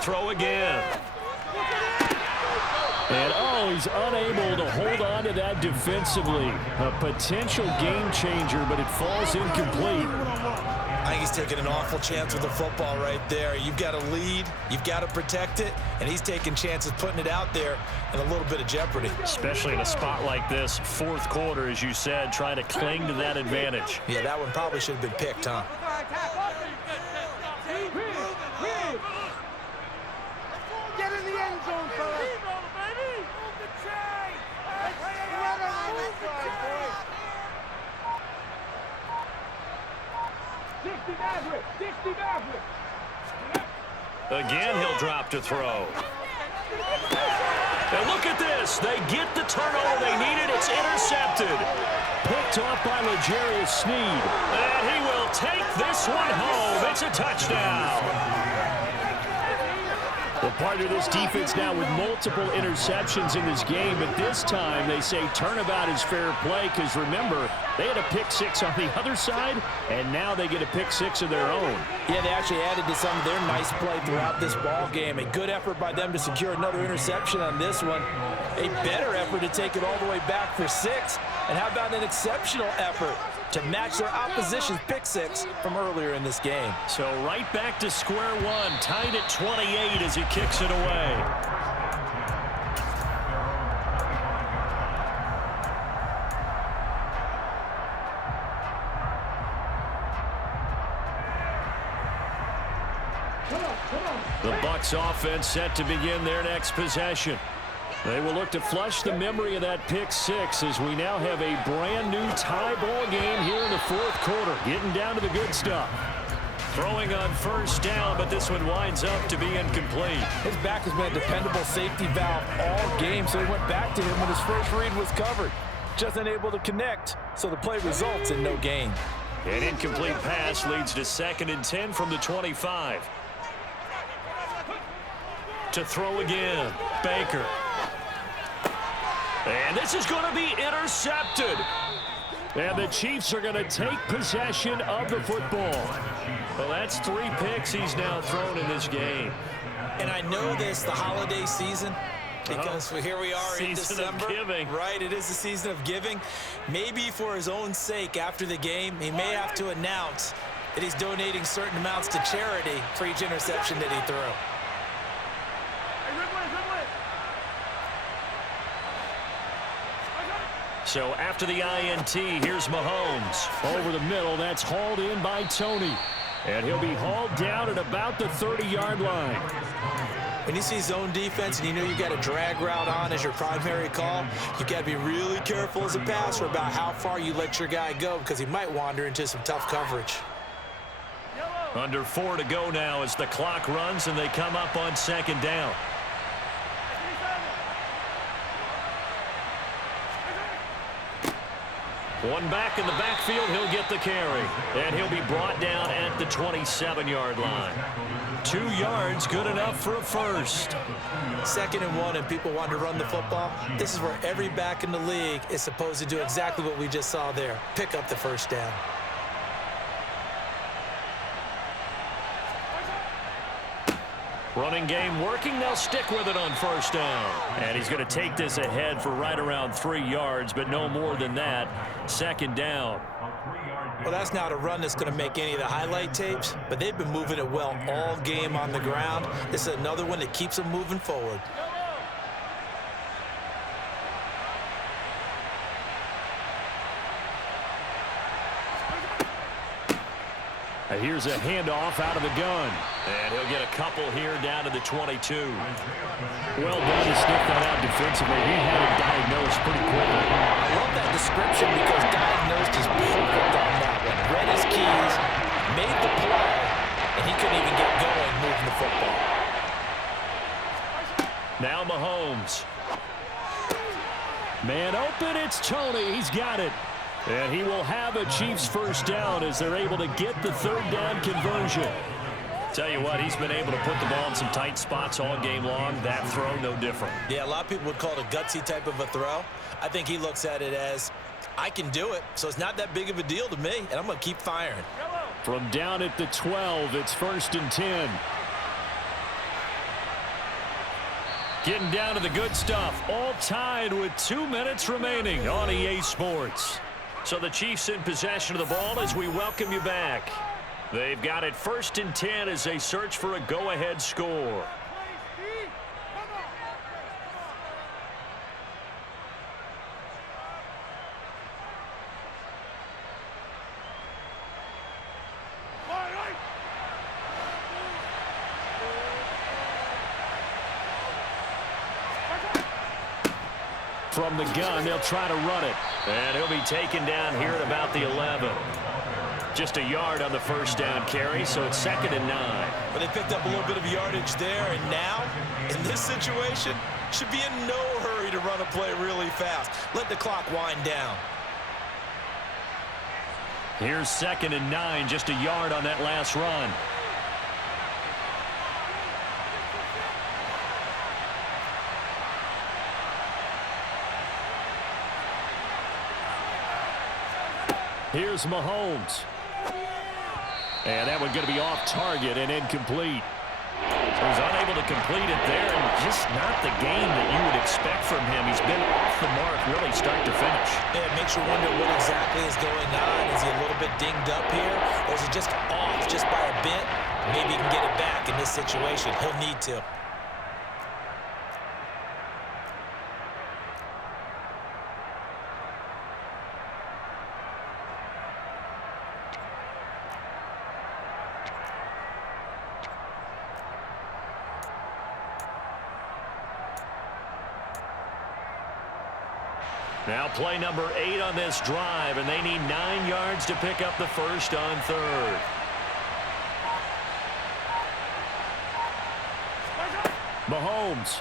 throw again. And, he's unable to hold on to that defensively. A potential game changer, but it falls incomplete. I think he's taking an awful chance with the football right there. You've got to lead, you've got to protect it, and he's taking chances putting it out there in a little bit of jeopardy. Especially in a spot like this, fourth quarter, as you said, trying to cling to that advantage. Yeah, that one probably should have been picked, huh? Get in the end zone, fella. Again, he'll drop to throw. And look at this. They get the turnover they needed. It's intercepted. Picked off by L'Jarius Sneed. And he will take this one home. It's a touchdown. Well, part of this defense now with multiple interceptions in this game, but this time they say turnabout is fair play because, remember, they had a pick six on the other side, and now they get a pick six of their own. Yeah, they actually added to some of their nice play throughout this ball game. A good effort by them to secure another interception on this one. A better effort to take it all the way back for 6. And how about an exceptional effort to match their opposition's pick six from earlier in this game. So right back to square one, tied at 28 as he kicks it away. The Bucs offense set to begin their next possession. They will look to flush the memory of that pick six as we now have a brand new tie ball game here in the fourth quarter, getting down to the good stuff. Throwing on first down, but this one winds up to be incomplete. His back has been a dependable safety valve all game, so he went back to him when his first read was covered. Just unable to connect, so the play results in no gain. An incomplete pass leads to 2nd and 10 from the 25. To throw again, Baker. And this is going to be intercepted. And the Chiefs are going to take possession of the football. Well, that's 3 picks he's now thrown in this game. And I know this, the holiday season, because here we are in December. Season of giving. Right, it is the season of giving. Maybe for his own sake after the game, he may have to announce that he's donating certain amounts to charity for each interception that he threw. So after the INT, here's Mahomes. Over the middle, that's hauled in by Tony. And he'll be hauled down at about the 30-yard line. When you see zone defense and you know you've got a drag route on as your primary call, you've got to be really careful as a passer about how far you let your guy go because he might wander into some tough coverage. Under 4 to go now as the clock runs and they come up on 2nd down. One back in the backfield, he'll get the carry. And he'll be brought down at the 27-yard line. 2 yards, good enough for a first. 2nd and 1, and people want to run the football. This is where every back in the league is supposed to do exactly what we just saw there. Pick up the first down. Running game working. They'll stick with it on first down. And he's going to take this ahead for right around 3 yards, but no more than that. 2nd down. Well, that's not a run that's going to make any of the highlight tapes, but they've been moving it well all game on the ground. This is another one that keeps them moving forward. Here's a handoff out of the gun. And he'll get a couple here down to the 22. Well done to sniff that out defensively. He had it diagnosed pretty quickly. I love that description because diagnosed is perfect on that one. Read his keys, made the play, and he couldn't even get going moving the football. Now Mahomes. Man open, it's Tony. He's got it. And he will have a Chiefs first down as they're able to get the 3rd down conversion. Tell you what, he's been able to put the ball in some tight spots all game long. That throw, no different. Yeah, a lot of people would call it a gutsy type of a throw. I think he looks at it as, I can do it, so it's not that big of a deal to me, and I'm going to keep firing. From down at the 12, it's 1st and 10. Getting down to the good stuff, all tied with 2 minutes remaining on EA Sports. So the Chiefs in possession of the ball as we welcome you back. They've got it 1st and 10 as they search for a go-ahead score. From the gun, they'll try to run it. And he'll be taken down here at about the 11. Just a yard on the first down carry, so it's 2nd and 9. But they picked up a little bit of yardage there, and now, in this situation, should be in no hurry to run a play really fast. Let the clock wind down. Here's 2nd and 9, just a yard on that last run. Here's Mahomes. And that one going to be off target and incomplete. So he's unable to complete it there, and just not the game that you would expect from him. He's been off the mark really start to finish. Yeah, it makes you wonder what exactly is going on. Is he a little bit dinged up here, or is he just off just by a bit? Maybe he can get it back in this situation. He'll need to. Now play number 8 on this drive, and they need 9 yards to pick up the first on 3rd. Mahomes.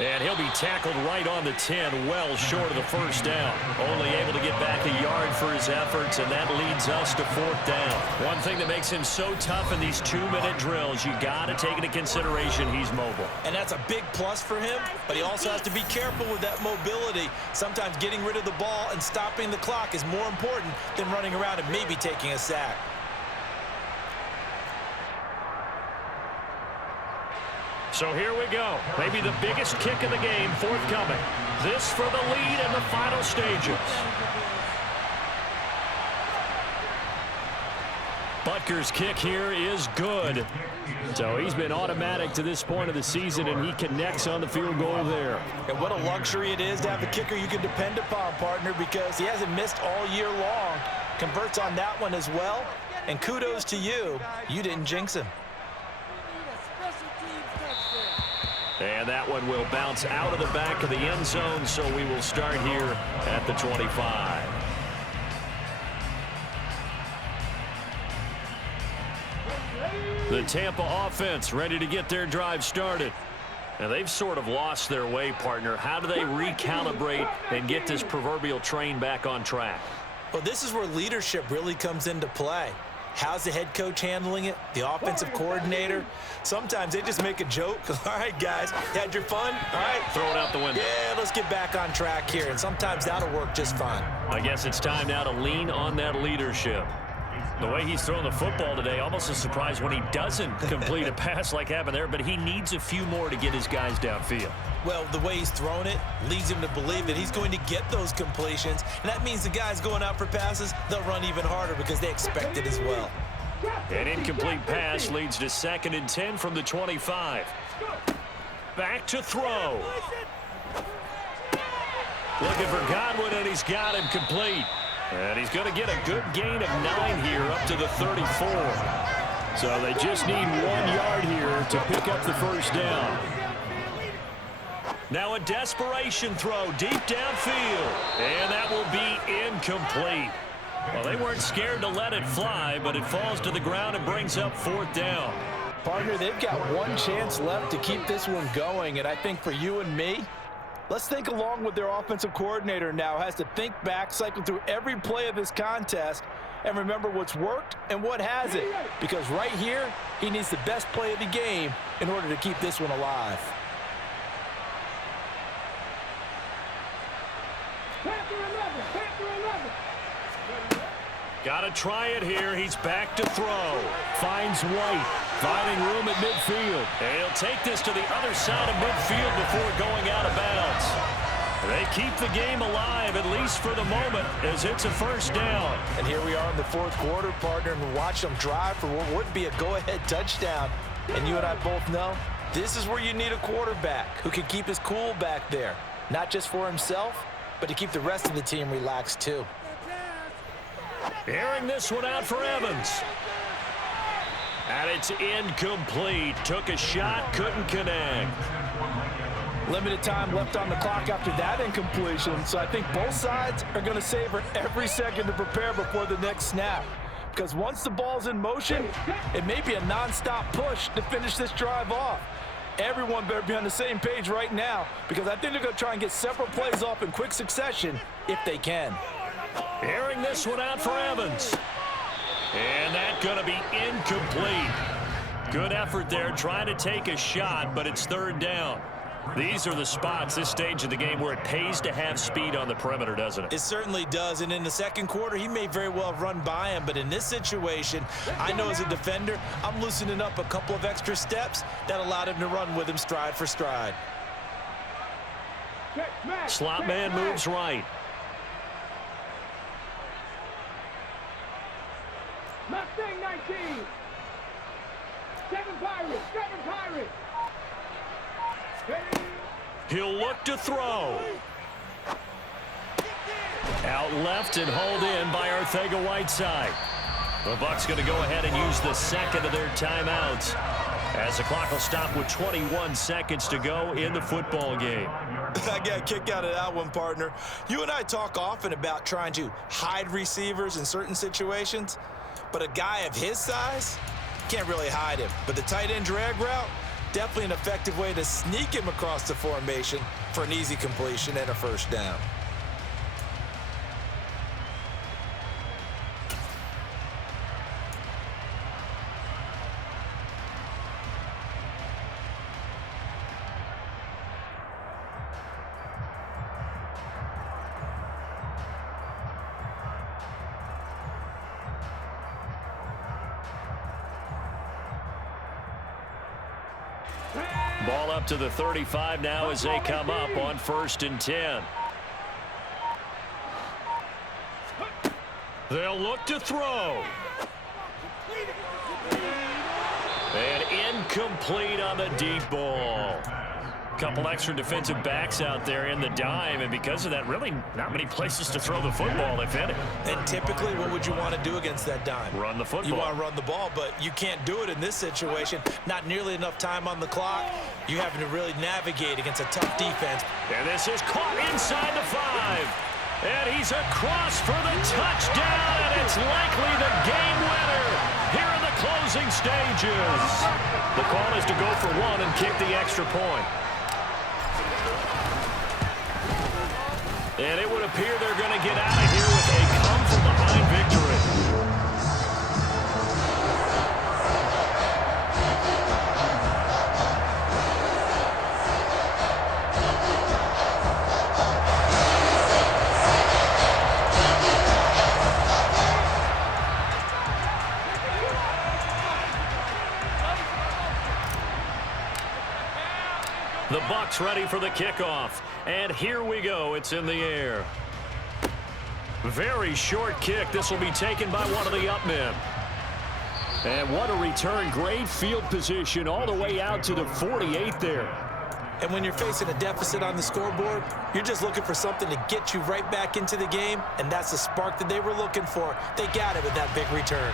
And he'll be tackled right on the 10, well short of the first down. Only able to get back a yard for his efforts, and that leads us to 4th down. One thing that makes him so tough in these 2-minute drills, you got to take into consideration he's mobile. And that's a big plus for him, but he also has to be careful with that mobility. Sometimes getting rid of the ball and stopping the clock is more important than running around and maybe taking a sack. So here we go. Maybe the biggest kick of the game forthcoming. This for the lead in the final stages. Butker's kick here is good. So he's been automatic to this point of the season, and he connects on the field goal there. And what a luxury it is to have a kicker you can depend upon, partner, because he hasn't missed all year long. Converts on that one as well. And kudos to you. You didn't jinx him. And that one will bounce out of the back of the end zone, so we will start here at the 25. The Tampa offense ready to get their drive started. Now, they've sort of lost their way, partner. How do they recalibrate and get this proverbial train back on track? Well, this is where leadership really comes into play. How's the head coach handling it? The offensive coordinator? Sometimes they just make a joke. All right, guys, had your fun? All right. Throw it out the window. Yeah, let's get back on track here. And sometimes that'll work just fine. I guess it's time now to lean on that leadership. The way he's throwing the football today, almost a surprise when he doesn't complete a pass like happened there, but he needs a few more to get his guys downfield. Well, the way he's thrown it leads him to believe that he's going to get those completions, and that means the guys going out for passes, they'll run even harder because they expect it as well. An incomplete pass leads to 2nd and 10 from the 25. Back to throw. Looking for Godwin, and he's got him complete. And he's going to get a good gain of 9 here up to the 34. So they just need 1 yard here to pick up the first down. Now a desperation throw deep downfield. And that will be incomplete. Well, they weren't scared to let it fly, but it falls to the ground and brings up 4th down. Partner, they've got one chance left to keep this one going, and I think for you and me, let's think along with their offensive coordinator now. Has to think back, cycle through every play of this contest, and remember what's worked and what hasn't. Because right here, he needs the best play of the game in order to keep this one alive. Got to try it here. He's back to throw. Finds White. Finding room at midfield. And he'll take this to the other side of midfield before going out of bounds. They keep the game alive, at least for the moment, as it's a first down. And here we are in the fourth quarter, partner, and watch them drive for what would be a go-ahead touchdown. And you and I both know this is where you need a quarterback who can keep his cool back there, not just for himself, but to keep the rest of the team relaxed too. Airing this one out for Evans. And it's incomplete. Took a shot, couldn't connect. Limited time left on the clock after that incompletion, so I think both sides are going to savor every second to prepare before the next snap. Because once the ball's in motion, it may be a non-stop push to finish this drive off. Everyone better be on the same page right now, because I think they're going to try and get several plays off in quick succession if they can. Airing this one out for Evans. And that's going to be incomplete. Good effort there, trying to take a shot, but it's third down. These are the spots, this stage of the game, where it pays to have speed on the perimeter, doesn't it? It certainly does, and in the second quarter, he may very well run by him, but in this situation, I know as a defender, I'm loosening up a couple of extra steps that allowed him to run with him stride for stride. Slot man moves right. Mustang 19. 7 Pirates. 7 Pirates. He'll look to throw. Out left and hauled in by Arcega-Whiteside. The Bucs going to go ahead and use the second of their timeouts, as the clock will stop with 21 seconds to go in the football game. I got a kick out of that one, partner. You and I talk often about trying to hide receivers in certain situations, but a guy of his size can't really hide him. But the tight end drag route, definitely an effective way to sneak him across the formation for an easy completion and a first down. Ball up to the 35 now as they come up on 1st and 10. They'll look to throw. And incomplete on the deep ball. Couple extra defensive backs out there in the dime, and because of that, really not many places to throw the football, if any. And typically, what would you want to do against that dime? Run the football. You want to run the ball, but you can't do it in this situation. Not nearly enough time on the clock. You having to really navigate against a tough defense. And this is caught inside the 5. And he's across for the touchdown, and it's likely the game winner here in the closing stages. The call is to go for one and kick the extra point. And it would appear they're going to get out of here with a come-from-behind victory. The Bucs ready for the kickoff. And here we go. It's in the air. Very short kick. This will be taken by one of the up men. And what a return. Great field position all the way out to the 48 there. And when you're facing a deficit on the scoreboard, you're just looking for something to get you right back into the game, and that's the spark that they were looking for. They got it with that big return.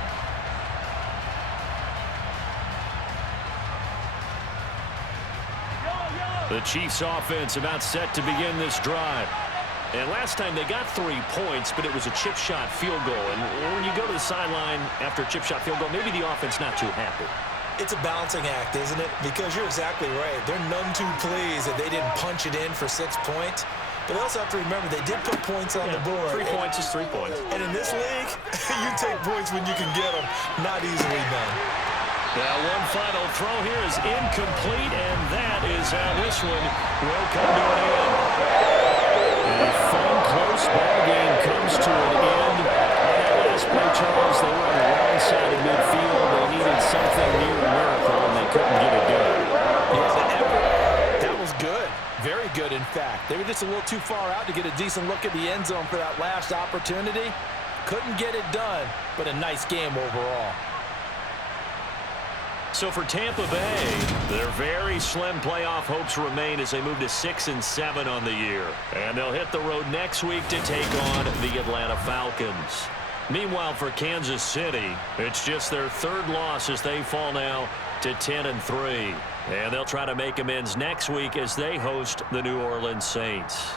The Chiefs offense about set to begin this drive. And last time they got 3 points, but it was a chip shot field goal. And when you go to the sideline after a chip shot field goal, maybe the offense not too happy. It's a balancing act, isn't it? Because you're exactly right. They're none too pleased that they didn't punch it in for 6 points. But they also have to remember they did put points on the board. 3 points is 3 points. And in this league, you take points when you can get them. Not easily done. Now one final throw here is incomplete, and that is how this one will come to an end. A fun, close ball game comes to an end. On that last play, Charles, they were on the wrong side of midfield. They needed something near a miracle. in fact. They were just a little too far out to get a decent look at the end zone for that last opportunity. Couldn't get it done, but a nice game overall. So for Tampa Bay, their very slim playoff hopes remain as they move to 6-7 on the year. And they'll hit the road next week to take on the Atlanta Falcons. Meanwhile, for Kansas City, it's just their third loss as they fall now to 10-3. And they'll try to make amends next week as they host the New Orleans Saints.